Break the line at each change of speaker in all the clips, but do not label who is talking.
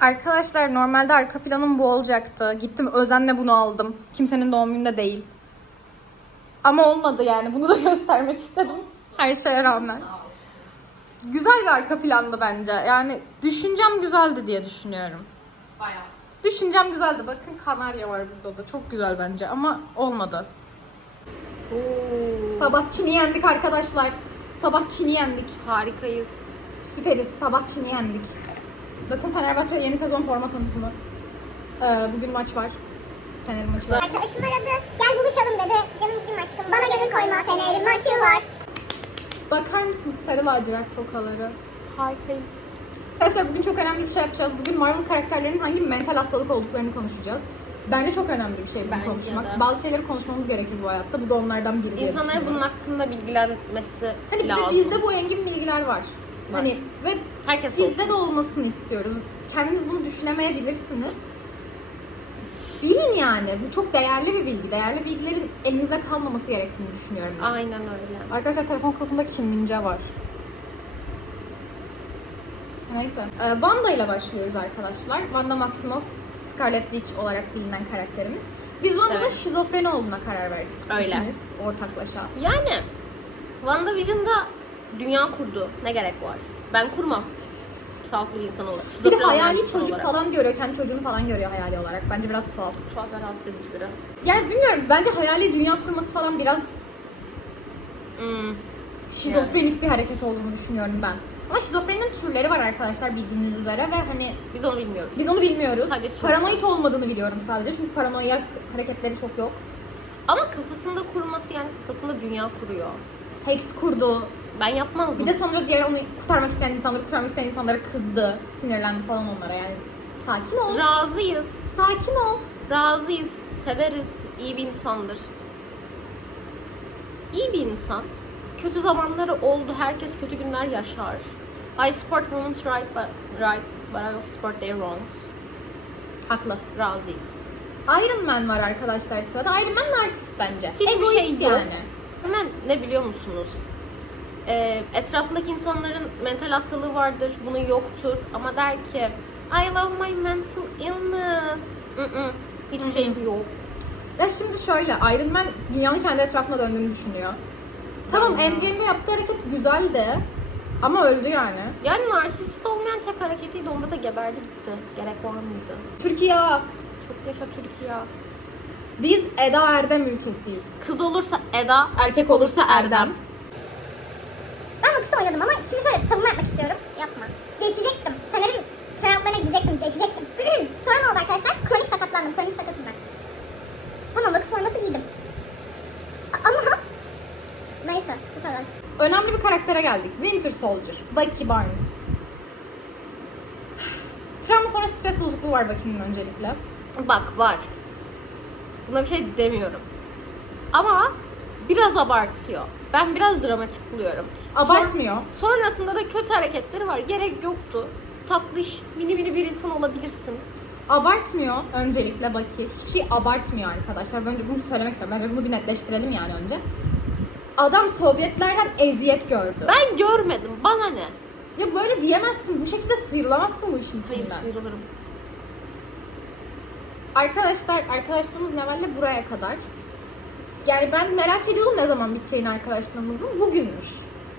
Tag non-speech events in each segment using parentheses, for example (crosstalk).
Arkadaşlar normalde arka planım bu olacaktı. Gittim özenle bunu aldım. Kimsenin doğum gününde değil. Ama olmadı yani. Bunu da (laughs) göstermek istedim. Her şeye rağmen. Güzel bir arka plandı bence. Yani düşüncem güzeldi diye düşünüyorum.
Bayağı.
Düşüncem güzeldi. Bakın kanarya var burada da. Çok güzel bence ama olmadı.
Oo.
Sabah Çin'i yendik arkadaşlar. Sabah Çin'i yendik.
Harikayız.
Süperiz. Sabah Çin'i yendik. Bakın Fenerbahçe yeni sezon forma tanıtımı. Ee, bugün maç var. Fener maçı var.
Arkadaşım aradı. Gel buluşalım dedi. Canım bizim aşkım. Bana gönül koyma. Fener'in maçı var.
Bakar mısınız sarı lacivert tokaları?
Harikayım.
Arkadaşlar bugün çok önemli bir şey yapacağız. Bugün Marvel karakterlerinin hangi mental hastalık olduklarını konuşacağız. Bence çok önemli bir şey bunu
Bence
konuşmak.
de.
Bazı şeyleri konuşmamız gerekir bu hayatta. Bu da onlardan biri diye
İnsanlara bunun hakkında bilgilenmesi
Hani bir
lazım.
de bizde bu engin bilgiler var. Hani ve
Herkes
sizde
olsun.
de olmasını istiyoruz. Kendiniz bunu düşünemeyebilirsiniz. Bilin yani. Bu çok değerli bir bilgi. Değerli bilgilerin elinizde kalmaması gerektiğini düşünüyorum ben.
Aynen öyle.
Arkadaşlar telefon kılıfında Kim Mince var. Neyse. Ee, Wanda ile başlıyoruz arkadaşlar. Wanda Maximoff Scarlet Witch olarak bilinen karakterimiz. Biz Wanda'nın
Evet.
şizofreni olduğuna karar verdik.
Öyle.
İkimiz ortaklaşa.
Yani WandaVision'da dünya kurdu. Ne gerek var? Ben kurmam. Sağlıklı bir insan olarak.
Bir de
Şizofren
hayali
bir insan
çocuk
olarak.
falan görüyor. Kendi çocuğunu falan görüyor hayali olarak. Bence biraz tuhaf.
Tuhaf ve rahatsız edici biri.
Yani bilmiyorum. Bence hayali dünya kurması falan biraz
Hmm.
şizofrenik bir hareket olduğunu düşünüyorum ben. Ama şizofreninin türleri var arkadaşlar bildiğiniz üzere ve hani
Biz onu bilmiyoruz.
Biz onu bilmiyoruz.
Sadece şok.
Paranoid olmadığını biliyorum sadece çünkü paranoyak hareketleri çok yok.
Ama kafasında kurması yani kafasında dünya kuruyor.
Hex kurdu.
Ben yapmazdım.
Bir de sonra diğer onu kurtarmak isteyen insanları, kurtarmak isteyen insanlara kızdı, sinirlendi falan onlara yani. Sakin ol.
razıyız.
Sakin ol.
Razıyız. Severiz. İyi bir insandır. İyi bir insan. Kötü zamanları oldu. Herkes kötü günler yaşar. I support women's right, but, rights, but I also support their wrongs.
Haklı.
Razıyız.
Iron Man var arkadaşlar sırada. Iron Man narsist bence.
Hiçbir
Egoist
şey yok.
yani.
Hemen ne biliyor musunuz? Ee, etrafındaki insanların mental hastalığı vardır, bunun yoktur. Ama der ki, I love my mental illness. Mm-mm. Hiçbir şey yok.
Ya şimdi şöyle Iron Man dünyanın kendi etrafına döndüğünü düşünüyor. Tamam. Endgame'de yaptığı hareket güzeldi. Ama öldü yani.
Yani narsist olmayan tek hareketiydi. Onda da geberdi gitti. Gerek var mıydı?
Türkiye
Çok yaşa Türkiye.
biz Eda Erdem ülkesiyiz.
Kız olursa Eda,
Erkek olursa Erdem.
Ben vakıfta oynadım ama şimdi şöyle savunma yapmak istiyorum. Yapma. Geçecektim. Fener'in tryoutlarına gidecektim. Geçecektim. (clears throat) Sonra ne oldu arkadaşlar? Kronik sakatlandım. Kronik sakatım ben. Tamam vakıf forması giydim. Ama (laughs) neyse bu kadar.
Önemli bir karaktere geldik. Winter Soldier. Bucky Barnes. Travma sonrası stres bozukluğu var Bucky'nin öncelikle.
Bak var. Buna bir şey demiyorum. Ama biraz abartıyor. Ben biraz dramatik buluyorum.
Abartmıyor.
Sonrasında da kötü hareketleri var. Gerek yoktu. Tatlış, mini mini bir insan olabilirsin.
Abartmıyor öncelikle Bucky. Hiçbir şey abartmıyor arkadaşlar. Bence bunu söylemek istiyorum. Bence bunu bir netleştirelim yani önce. Adam Sovyetlerden eziyet gördü.
Ben görmedim. Bana ne?
Ya böyle diyemezsin. Bu şekilde sıyrılamazsın bu işin
Hayır
içinden.
sıyrılırım.
Arkadaşlar, arkadaşlığımız Neval'le buraya kadar. Yani ben merak ediyordum ne zaman biteceğini arkadaşlığımızın. Bugünmüş.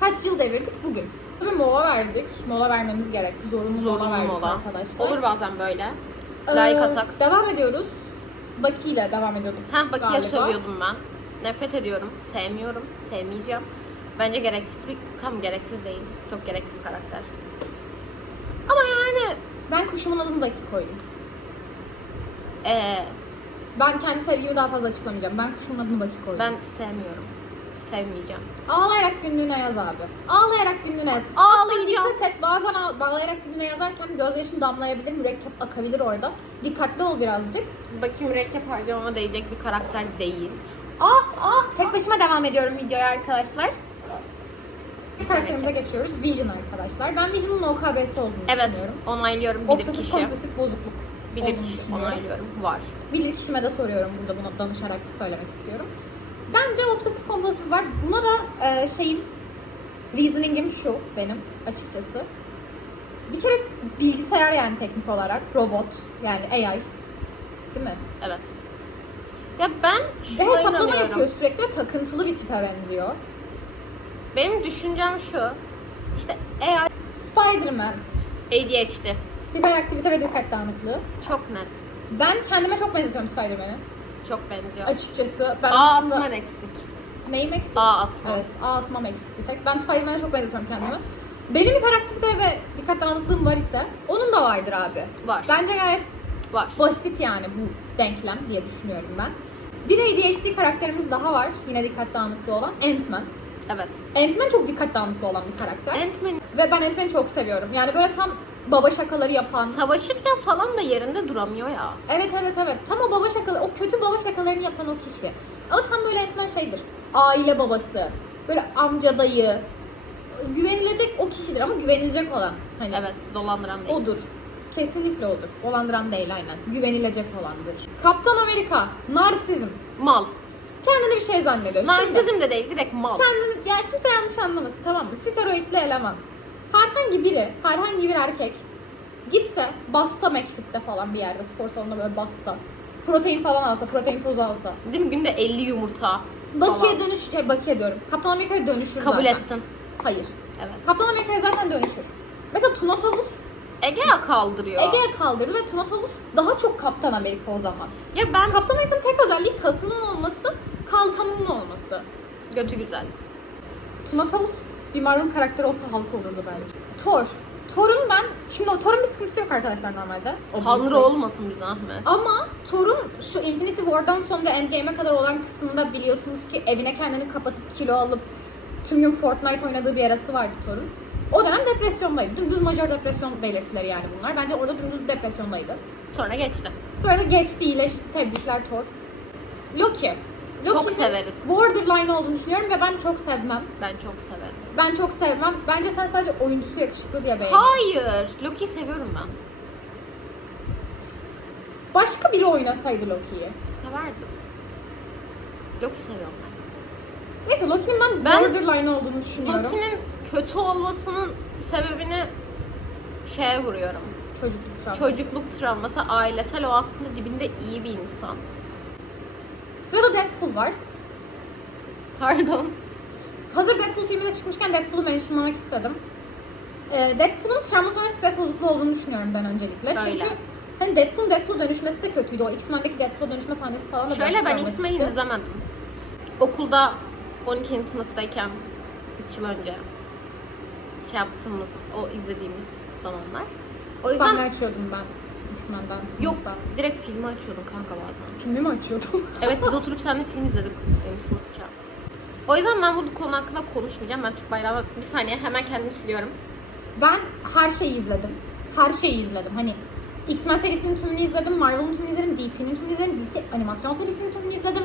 Kaç yıl devirdik? Bugün. Bir mola verdik. Mola vermemiz gerekti. Zorunlu, mola
Zorunlu
verdik
mola.
arkadaşlar.
Olur bazen böyle.
Ee,
Like atak.
Devam ediyoruz. Baki ile devam ediyorduk.
Ha Baki'ye
galiba.
sövüyordum ben. Nefret ediyorum. Sevmiyorum. Sevmeyeceğim. Bence gereksiz bir... Tam gereksiz değil. Çok gerekli bir karakter. Ama yani...
Ben kuşumun adını Baki koydum.
Ee,
Ben kendi sevgimi daha fazla açıklamayacağım. Ben kuşumun adını Baki koydum.
ben sevmiyorum. Sevmeyeceğim.
Ağlayarak günlüğüne yaz abi. Ağlayarak günlüğüne yaz.
Ağlayacağım.
Hatta Dikkat et bazen ağ- ağlayarak günlüğüne yazarken gözyaşın damlayabilir, mürekkep akabilir orada. Dikkatli ol birazcık.
Bakayım mürekkep harcamama değecek bir karakter değil.
Ah ah tek başıma devam ediyorum videoya arkadaşlar. Karakterimize geçiyoruz. Vision arkadaşlar. Ben Vision'ın OKB'si olduğunu
Evet,
düşünüyorum.
onaylıyorum bilir
Obsesif
kişi.
kompulsif bozukluk
Bilir kişi onaylıyorum. Var.
Bilir kişime de soruyorum burada bunu danışarak söylemek istiyorum. Bence obsesif kompulsif var. Buna da e, şeyim reasoning'im şu benim açıkçası. bir kere bilgisayar yani teknik olarak robot yani AI değil mi?
Evet. Ya ben
Ve
şuna
hesaplama
inanıyorum.
yapıyor sürekli ve takıntılı bir tipe benziyor.
Benim düşüncem şu. İşte AI
Spider-Man,
ADHD.
Hiperaktivite ve dikkat dağınıklığı.
Çok net.
Ben kendime çok benzetiyorum Spider-Man'i.
Çok benziyor.
Açıkçası ben
A
aslında...
atman eksik.
Neyim eksik?
A atman.
Evet, A atmam eksik bir tek. Ben Spider-Man'e çok benzetiyorum kendimi. Benim hiperaktivite ve dikkat dağınıklığım var ise onun da vardır abi.
Var.
Bence gayet
Var.
basit yani bu denklem diye düşünüyorum ben. Bir ADHD karakterimiz daha var. Yine dikkat dağınıklığı olan Ant-Man.
Evet.
Ant-Man çok dikkat dağınıklığı olan bir karakter.
Ant-Man
Ve ben Ant-Man'i çok seviyorum. Yani böyle tam baba şakaları yapan.
savaşırken falan da yerinde duramıyor ya.
Evet evet evet. Tam o baba şakaları, o kötü baba şakalarını yapan o kişi. Ama tam böyle Ant-Man şeydir. Aile babası. Böyle amca dayı. Güvenilecek o kişidir ama güvenilecek olan. Hani
Evet. Dolandıran değil.
Odur. Kesinlikle odur. Dolandıran değil aynen. Güvenilecek olandır. Kaptan Amerika. Narsizm.
Mal.
Kendini bir şey zannediyor. Şimdi-
Narsizm de değil. Direkt mal.
kendini, ya kimse yanlış anlamasın tamam mı? Steroidli eleman. Herhangi biri, herhangi bir erkek gitse, bassa McFit'te falan bir yerde spor salonunda böyle bassa. Protein falan alsa, protein tozu alsa.
Değil mi? Günde 50 yumurta.
Bakiye dönüş, şey, Bakiye diyorum. Kaptan Amerika'ya dönüşür
Kabul
zaten.
ettin.
Hayır.
Evet.
Kaptan Amerika'ya zaten dönüşür. Mesela Tuna Tavus
Ege'ye kaldırıyor.
Ege'ye kaldırdı ve Tuna Tavus daha çok Kaptan Amerika o zaman.
Ya ben
Kaptan Amerika'nın tek özelliği kasının olması, kalkanının olması.
götü güzel.
Tuna Tavus bir Marvel karakteri olsa Hulk olurdu bence. Thor. Thor'un ben, şimdi Thor'un bir sıkıntısı yok arkadaşlar normalde.
Tanrı olmasın bir zahmet.
Ama Thor'un şu Infinity War'dan sonra Endgame'e kadar olan kısmında biliyorsunuz ki evine kendini kapatıp kilo alıp tüm gün Fortnite oynadığı bir arası vardı Thor'un. O dönem depresyondaydı. Dümdüz majör depresyon belirtileri yani bunlar. Bence orada dümdüz depresyondaydı.
Sonra geçti.
Sonra da geçti, iyileşti. Tebrikler Thor. Loki.
Çok
Loki'nin
severiz.
Borderline olduğunu düşünüyorum ve ben çok sevmem.
Ben çok severim.
Ben çok sevmem. Bence sen sadece oyuncusu yakışıklı diye beğendin.
Hayır. Loki'yi seviyorum ben.
Başka biri oynasaydı Loki'yi.
Severdim. Loki seviyorum ben.
Neyse Loki'nin ben,
Ben-
borderline olduğunu düşünüyorum.
Loki'nin kötü olmasının sebebini şeye vuruyorum.
Çocukluk travması.
Çocukluk travması, ailesel o aslında dibinde iyi bir insan.
Sırada Deadpool var.
Pardon.
Hazır Deadpool filmine çıkmışken Deadpool'u mentionlamak istedim. Ee, Deadpool'un travma sonrası stres bozukluğu olduğunu düşünüyorum ben öncelikle.
Öyle.
Çünkü hani Deadpool'un Deadpool'a dönüşmesi de kötüydü. O X-Men'deki Deadpool'a dönüşme sahnesi falan da
Şöyle ben. X-Men'i izlemedim. Okulda 12. sınıftayken 3 yıl önce şey yaptığımız, o izlediğimiz zamanlar. O yüzden
Sahne açıyordum ben X-Men'den
yok
sınıfta.
direkt filmi açıyordum kanka bazen.
Filmi mi açıyordum?
Evet biz (laughs) oturup seninle film izledik benim sınıfça. O yüzden ben bu konu hakkında konuşmayacağım. Ben Türk bayrağına bir saniye hemen kendimi siliyorum.
Ben her şeyi izledim. Her şeyi izledim. Hani X-Men serisinin tümünü izledim, Marvel'ın tümünü izledim, DC'nin tümünü izledim, DC animasyon serisinin tümünü izledim,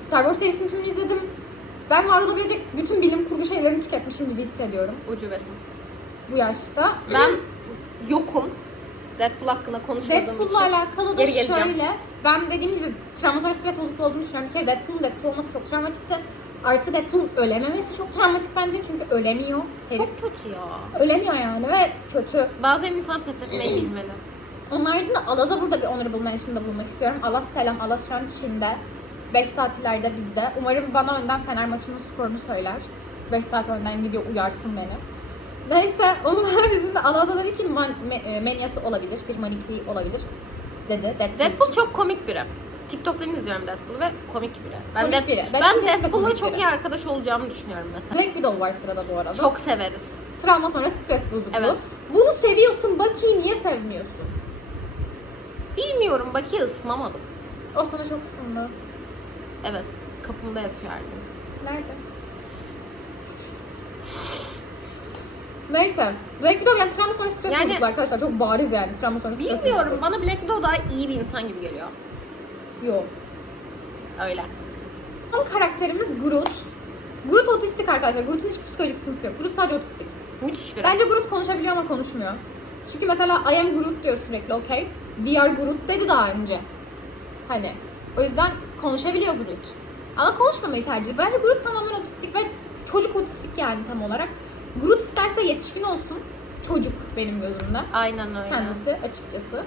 Star Wars serisinin tümünü izledim. Ben var olabilecek bütün bilim kurgu şeylerini tüketmişim gibi hissediyorum
Ucubesin.
bu yaşta.
Ben yokum. Deadpool hakkında konuşmadığım
Deadpool'la
için.
alakalı da
Geri geleceğim.
şöyle, ben dediğim gibi travma sonrası stres bozukluğu olduğunu düşünüyorum. Bir kere Deadpool'un Deadpool olması çok travmatikti. Artı Deadpool'un ölememesi çok travmatik bence çünkü ölemiyor. Herif
Çok kötü ya.
ölemiyor yani ve kötü.
Bazen insan pes etmeyi bilmeli.
Onun haricinde Alaz'a burada bir honorable mention'da bulunmak istiyorum. Alaz selam. Alaz şu an Çin'de. 5 saat ileride bizde. Umarım bana önden Fener maçının skorunu söyler. 5 saat önden gidiyor uyarsın beni. Neyse onun haricinde Alaz'a dedi ki man, me- e, manyası olabilir. Bir manikri olabilir. Dedi. Deadpool,
Deadpool çok komik biri. TikTok'larını izliyorum Deadpool'u ve komik biri. Ben,
Komik biri. Deadpool
ben
kesinlikle
Deadpool'la
komik
çok
biri.
iyi arkadaş olacağımı düşünüyorum mesela.
Black Widow var sırada bu arada.
Çok severiz.
Travma sonrası stres bozukluğu.
Evet.
Bunu seviyorsun. Bucky'yi niye sevmiyorsun?
Bilmiyorum Baki'yi ısınamadım.
O sana çok ısındı.
Evet. Kapımda yatıyor her gün.
Nerede? Neyse. Black Widow yani travma sonrası stres
Yani-
bozukluğu arkadaşlar. Çok bariz yani travma sonrası stres
Bilmiyorum. Bana Black Widow daha iyi bir insan gibi geliyor.
Yok.
Öyle.
Son karakterimiz Groot. Groot otistik arkadaşlar. Groot'un hiçbir psikolojik sıkıntısı yok. Groot sadece otistik.
Müthiş.
Bence Groot konuşabiliyor ama konuşmuyor. Çünkü mesela I am Groot diyor sürekli okey. We are Groot dedi daha önce. Hani. O yüzden konuşabiliyor Groot. Ama konuşmamayı tercih ediyor. Bence Groot tamamen otistik ve çocuk otistik yani tam olarak. Groot isterse yetişkin olsun. çocuk benim gözümde.
Aynen öyle.
Kendisi açıkçası.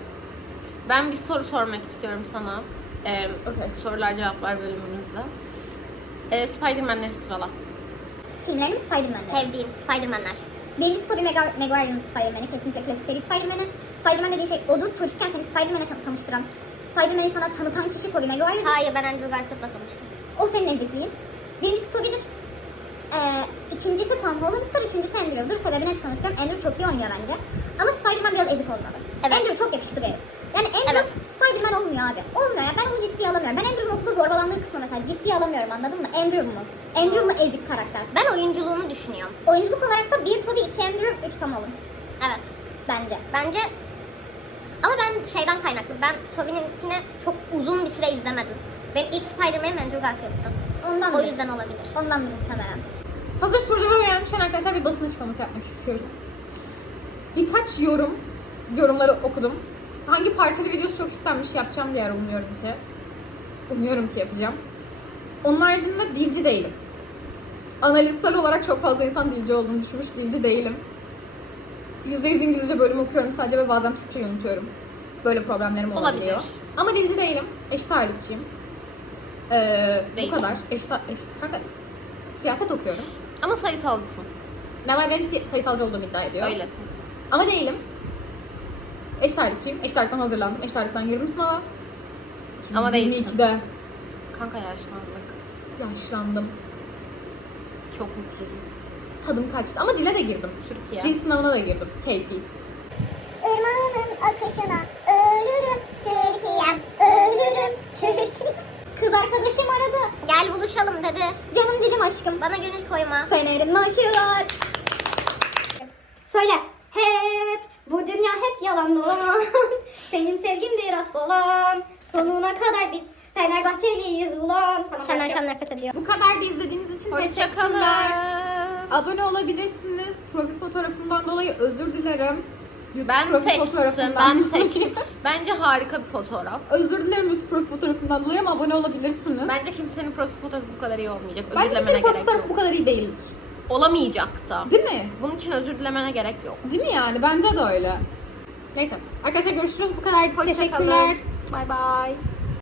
Ben bir soru sormak istiyorum sana. Ee,
Okey.
Sorular cevaplar bölümümüzde. Ee, Spider-Man'leri sırala.
Filmlerim Spider-Man'ler.
Sevdiğim Spider-Man'ler.
Birincisi Tobey Mag- Maguire'ın Spider-Man'i. Kesinlikle klasik seri Spider-Man'i. Spider-Man dediği şey odur. Çocukken seni Spider-Man'e tan- tanıştıran, Spider-Man'i sana tanıtan kişi Tobey Maguire'dır.
Hayır ben Andrew Garfield'la tanıştım.
O senin ezikliğin. Birincisi Tobey'dir. Ee, ikincisi Tom Holland'dır. Üçüncüsü Andrew'dur. Sebebini açıklamak istiyorum. Andrew çok iyi oynuyor bence. Ama Spider-Man biraz ezik olmalı.
Evet.
Andrew çok yakışıklı bir herif. Yani Andrew
Evet.
Spider-Man olmuyor abi. Olmuyor ya. Ben onu ciddiye alamıyorum. Ben Andrew'un okulda zorbalandığı kısmı mesela ciddiye alamıyorum anladın mı? Andrew mu? Andrew mu ezik karakter?
Ben oyunculuğunu düşünüyorum.
Oyunculuk olarak da bir Tobey, iki Andrew, üç Tom Holland.
Evet.
Bence.
Bence ama ben şeyden kaynaklı. Ben Tobey'ninkini çok uzun bir süre izlemedim. Benim ilk Spider-Man'im Andrew Garfield'tı.
Ondan
O yüzden olabilir.
Ondandır muhtemelen.
Hazır soru cevabı gelmişken arkadaşlar bir basın açıklaması yapmak istiyorum. Birkaç yorum, yorumları okudum. Hangi partili videosu çok istenmiş yapacağım diye umuyorum ki. Umuyorum ki yapacağım. Onun haricinde dilci değilim. Analistler olarak çok fazla insan dilci olduğunu düşünmüş. Dilci değilim. %100 İngilizce bölüm okuyorum sadece ve bazen Türkçeyi unutuyorum. Böyle problemlerim
Olabilir.
olabiliyor. Ama dilci değilim. Eşit ağırlıkçıyım. Ee, bu
Değilsin.
kadar. Eşit, eşit, kanka, siyaset okuyorum.
Ama sayısalcısın.
Ne var benim si- sayısalcı olduğumu iddia ediyor.
Öylesin.
Ama değilim. Eşit ağırlıkçıyım. Eşit ağırlıktan hazırlandım. Eşit ağırlıktan girdim sınava.
Ama değilsin.
22'de
Kanka yaşlandık.
yaşlandım.
Çok mutsuzum.
Tadım kaçtı. Ama dile de girdim.
Türkiye.
Dil sınavına da girdim. Keyfi.
Irmağının akışına ölürüm Türkiye'm, ölürüm Türkiye'm. Kız arkadaşım aradı.
Gel buluşalım dedi.
Canım cicim aşkım.
Bana gönül koyma.
Fenerin maçı var. Söyle. Hep bu dünya hep yalan dolan. (laughs) Senin sevgindir asıl olan. Sonuna kadar biz Fenerbahçeliyiz ulan. Tamam, bırakıyorum.
çok nefret ediyorum.
Bu kadar da izlediğiniz için teşekkürler.
Hoşçakalın.
Abone olabilirsiniz. Profil fotoğrafımdan dolayı özür dilerim. YouTube
Ben
profil
seçtim. Ben seçtim. Bence harika bir fotoğraf.
Özür dilerim YouTube profil fotoğrafımdan dolayı ama abone olabilirsiniz.
Bence kimsenin profil fotoğrafı bu kadar iyi olmayacak. Özür
Bence
dilemene
kimsenin profil
gerek
fotoğrafı bu kadar iyi değildir.
Olamayacak da.
Değil mi?
Bunun için özür dilemene gerek yok.
Değil mi yani? Bence de öyle. Neyse. Arkadaşlar görüşürüz. Bu kadar.
Hoşça
Teşekkürler.
kalın. Bye bye.